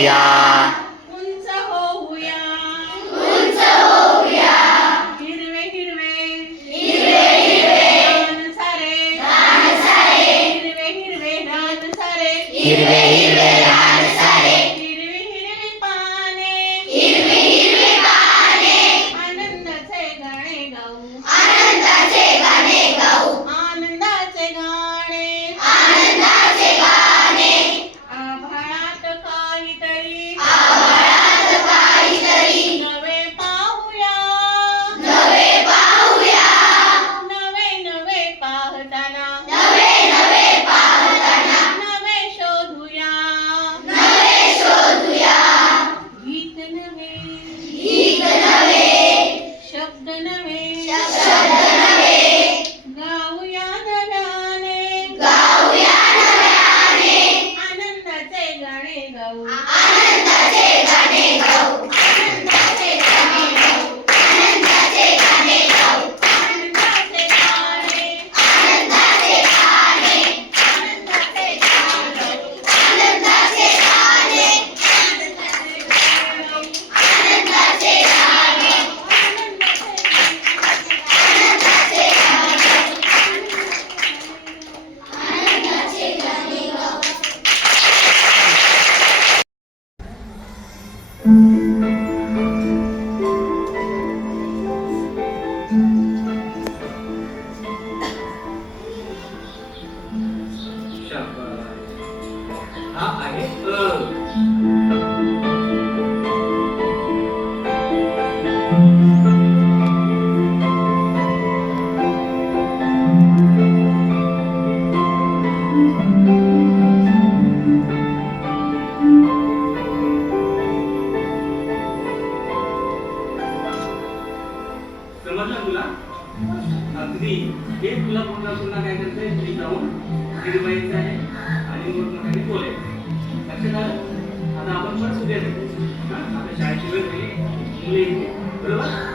Hallelujah. enemy. hả bảy ừ Terima kasih. अगदी. हे तुला पुन्हा पुन्हा काय करायचं आहे घरी जाऊन निर्मायचं आहे आणि मग मनाने बोलायचं लक्षात आलं? आता आपण पण सुद्धा आता शाळेची वेळ झाली. मुले बरोबर?